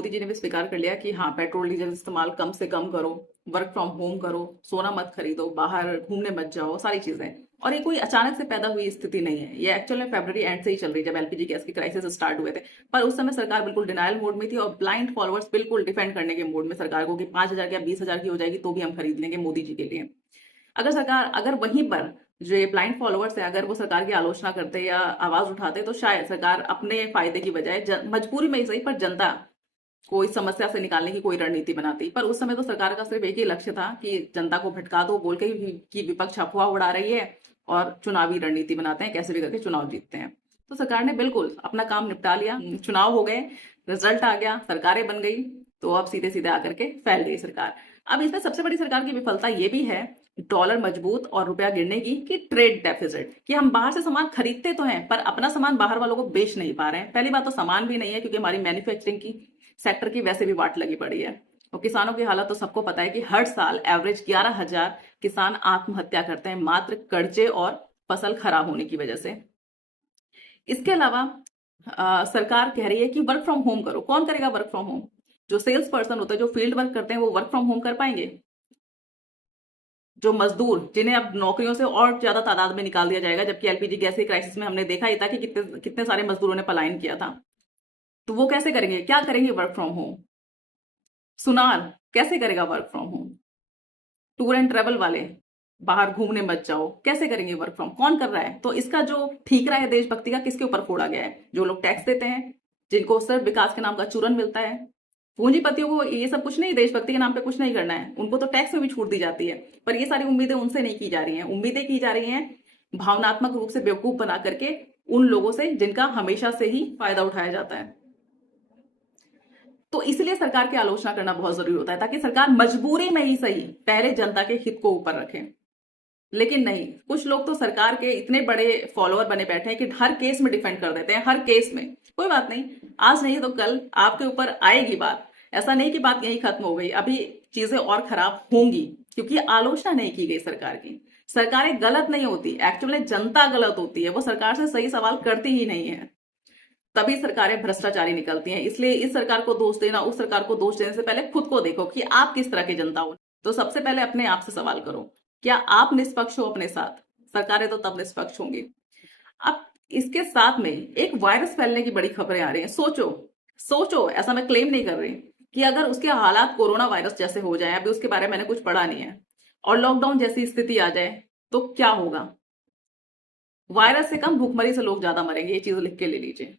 मोदी जी ने भी स्वीकार कर लिया कि हाँ, पेट्रोल डीजल इस्तेमाल कम से कम करो, वर्क फ्रॉम होम करो, सोना मत खरीदो, बाहर घूमने मत जाओ, सारी चीजें। और ये कोई अचानक से पैदा हुई स्थिति नहीं है, ये एक्चुअल में फरवरी एंड से ही चल रही है, जब एलपीजी गैस की क्राइसिस स्टार्ट हुए थे। पर उस समय सरकार बिल्कुल डिनायल मोड में थी और ब्लाइंड फॉलोअर्स बिल्कुल डिफेंड करने के मोड में सरकार को, कि 5,000 की या 20,000 की हो जाएगी तो भी हम खरीद लेंगे मोदी जी के लिए। अगर वहीं पर जो ये ब्लाइंड फॉलोअर्स है, अगर वो सरकार की आलोचना करते या आवाज उठाते, तो शायद सरकार अपने फायदे की बजाय मजबूरी में ही सही पर जनता को इस समस्या से निकालने की कोई रणनीति बनाती। पर उस समय तो सरकार का सिर्फ एक ही लक्ष्य था कि जनता को भटका दो बोल के कि विपक्ष अफवाह उड़ा रही है और चुनावी रणनीति बनाते हैं, कैसे भी करके चुनाव जीतते हैं। तो सरकार ने बिल्कुल अपना काम निपटा लिया, चुनाव हो गए, रिजल्ट आ गया, सरकारें बन गई, तो अब सीधे सीधे आकर के फैल गई सरकार। अब इसमें सबसे बड़ी सरकार की विफलता ये भी है, डॉलर मजबूत और रुपया गिरने की, कि ट्रेड डेफिसिट, कि हम बाहर से सामान खरीदते तो हैं पर अपना सामान बाहर वालों को बेच नहीं पा रहे हैं। पहली बात तो सामान भी नहीं है, क्योंकि हमारी मैन्युफैक्चरिंग की सेक्टर की वैसे भी वाट लगी पड़ी है। और किसानों की हालत तो सबको पता है कि हर साल एवरेज 11,000 किसान आत्महत्या करते हैं, मात्र कर्जे और फसल खराब होने की वजह से। इसके अलावा सरकार कह रही है कि वर्क फ्रॉम होम करो। कौन करेगा वर्क फ्रॉम होम? जो सेल्स पर्सन होते हैं, जो फील्ड वर्क करते हैं, वो वर्क फ्रॉम होम कर पाएंगे? जो मजदूर, जिन्हें अब नौकरियों से और ज्यादा तादाद में निकाल दिया जाएगा, जबकि एलपीजी गैस की क्राइसिस में हमने देखा ही था कि कितने कितने सारे मजदूरों ने पलायन किया था, तो वो कैसे करेंगे? क्या करेंगे वर्क फ्रॉम होम? सुनार कैसे करेगा work from home? Tour and travel वाले, बाहर घूमने मत जाओ, कैसे करेंगे वर्क फ्रॉम? कौन कर रहा है? तो इसका जो ठीकरा है देशभक्ति का, किसके ऊपर फोड़ा गया है? जो लोग टैक्स देते हैं, जिनको सिर्फ विकास के नाम का चूरन मिलता है। पूंजीपतियों को ये सब कुछ नहीं, देशभक्ति के नाम पे कुछ नहीं करना है, उनको तो टैक्स में भी छूट दी जाती है। पर ये सारी उम्मीदें उनसे नहीं की जा रही हैं, उम्मीदें की जा रही हैं भावनात्मक रूप से बेवकूफ बना करके उन लोगों से जिनका हमेशा से ही फायदा उठाया जाता है। तो इसलिए सरकार की आलोचना करना बहुत जरूरी होता है, ताकि सरकार मजबूरी में ही सही पहले जनता के हित को ऊपर रखे। लेकिन नहीं, कुछ लोग तो सरकार के इतने बड़े फॉलोअर बने बैठे हैं कि हर केस में डिफेंड कर देते हैं, हर केस में। कोई बात नहीं, आज नहीं तो कल आपके ऊपर आएगी बात। ऐसा नहीं कि बात यही खत्म हो गई, अभी चीजें और खराब होंगी, क्योंकि आलोचना नहीं की गई सरकार की। सरकारें गलत नहीं होती, एक्चुअली जनता गलत होती है, वो सरकार से सही सवाल करती ही नहीं है, तभी सरकारें भ्रष्टाचारी निकलती हैं। इसलिए इस सरकार को दोष देना, उस सरकार को दोष देने से पहले खुद को देखो कि आप किस तरह की जनता हो। तो सबसे पहले अपने आप से सवाल करो, क्या आप निष्पक्ष हो अपने साथ? सरकारें तो तब निष्पक्ष होंगी। अब इसके साथ में एक वायरस फैलने की बड़ी खबरें आ रही हैं। सोचो सोचो, ऐसा मैं क्लेम नहीं कर रही, कि अगर उसके हालात कोरोना वायरस जैसे हो जाए, अभी उसके बारे में मैंने कुछ पढ़ा नहीं है, और लॉकडाउन जैसी स्थिति आ जाए, तो क्या होगा? वायरस से कम भूखमरी से लोग ज्यादा मरेंगे, ये चीज लिख के ले लीजिए।